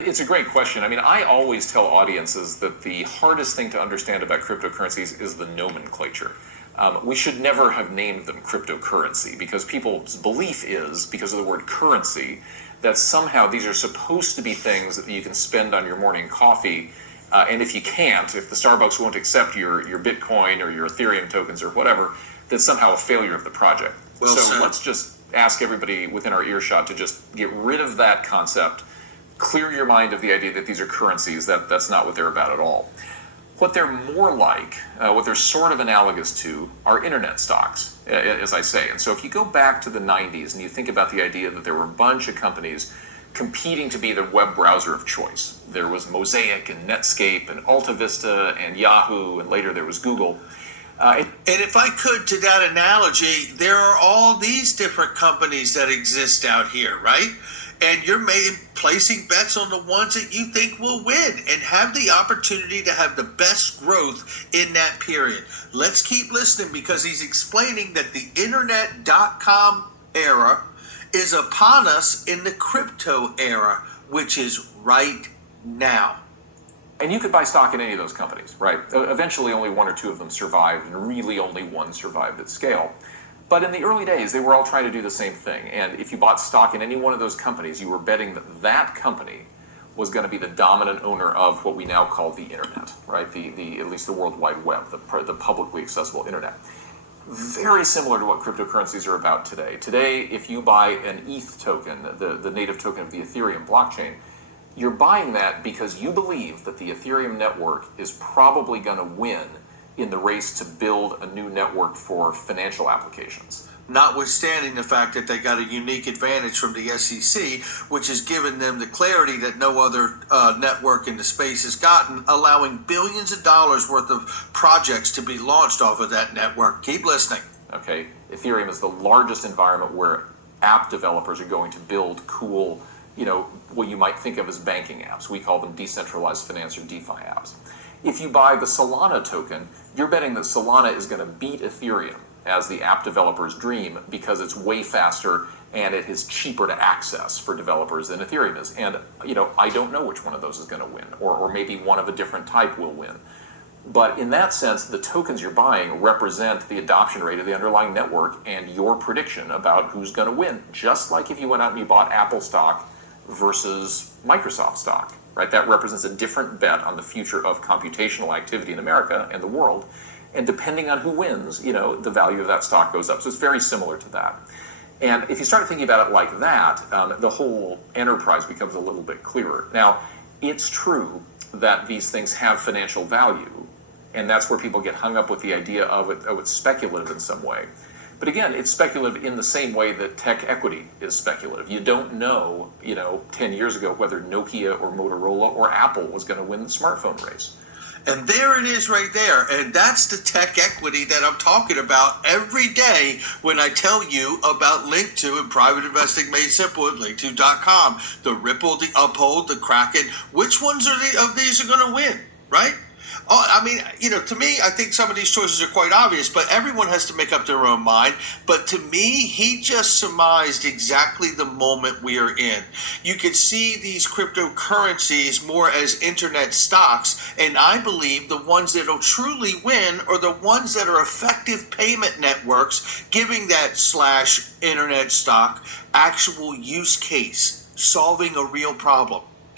It's a great question. I mean, I always tell audiences that the hardest thing to understand about cryptocurrencies is the nomenclature. We should never have named them cryptocurrency because people's belief is, because of the word currency, that somehow these are supposed to be things that you can spend on your morning coffee. And if you can't, if the Starbucks won't accept your Bitcoin or your Ethereum tokens or whatever, that's somehow a failure of the project. Well so said. let's just ask everybody within our earshot to just get rid of that concept. Clear your mind of the idea that these are currencies. That's not what they're about at all. What they're more like, what they're sort of analogous to, are internet stocks, as I say. And so if you go back to the 90s and you think about the idea that there were a bunch of companies competing to be the web browser of choice. There was Mosaic and Netscape and AltaVista and Yahoo, and later there was Google. And if I could, to that analogy, there are all these different companies that exist out here, right? And you're placing bets on the ones that you think will win and have the opportunity to have the best growth in that period. Let's keep listening because he's explaining that the internet.com era is upon us in the crypto era, which is right now. And you could buy stock in any of those companies, right? Eventually only one or two of them survived, and really only one survived at scale. But in the early days, they were all trying to do the same thing. And if you bought stock in any one of those companies, you were betting that that company was going to be the dominant owner of what we now call the internet, right? The at least the World Wide Web, the publicly accessible internet. Very similar to what cryptocurrencies are about today. Today, if you buy an ETH token, the native token of the Ethereum blockchain, you're buying that because you believe that the Ethereum network is probably going to win in the race to build a new network for financial applications. Notwithstanding the fact that they got a unique advantage from the SEC, which has given them the clarity that no other network in the space has gotten, allowing billions of dollars worth of projects to be launched off of that network. Keep listening. Okay, Ethereum is the largest environment where app developers are going to build cool, what you might think of as banking apps. We call them decentralized finance or DeFi apps. If you buy the Solana token, you're betting that Solana is going to beat Ethereum as the app developer's dream because it's way faster and it is cheaper to access for developers than Ethereum is. And, I don't know which one of those is going to win, or maybe one of a different type will win. But in that sense, the tokens you're buying represent the adoption rate of the underlying network and your prediction about who's going to win. Just like if you went out and you bought Apple stock versus Microsoft stock, right? That represents a different bet on the future of computational activity in America and the world. And depending on who wins, the value of that stock goes up. So it's very similar to that. And if you start thinking about it like that, the whole enterprise becomes a little bit clearer. Now, it's true that these things have financial value, and that's where people get hung up with the idea of it's speculative in some way. But again, it's speculative in the same way that tech equity is speculative. You don't know, 10 years ago whether Nokia or Motorola or Apple was going to win the smartphone race. And there it is right there. And that's the tech equity that I'm talking about every day when I tell you about Link2 and private investing made simple at Link2.com. The Ripple, the Uphold, the Kraken. Which ones of these are going to win, right? Oh, I mean, to me, I think some of these choices are quite obvious, but everyone has to make up their own mind. But to me, he just surmised exactly the moment we are in. You can see these cryptocurrencies more as internet stocks, and I believe the ones that will truly win are the ones that are effective payment networks, giving that / internet stock actual use case, solving a real problem.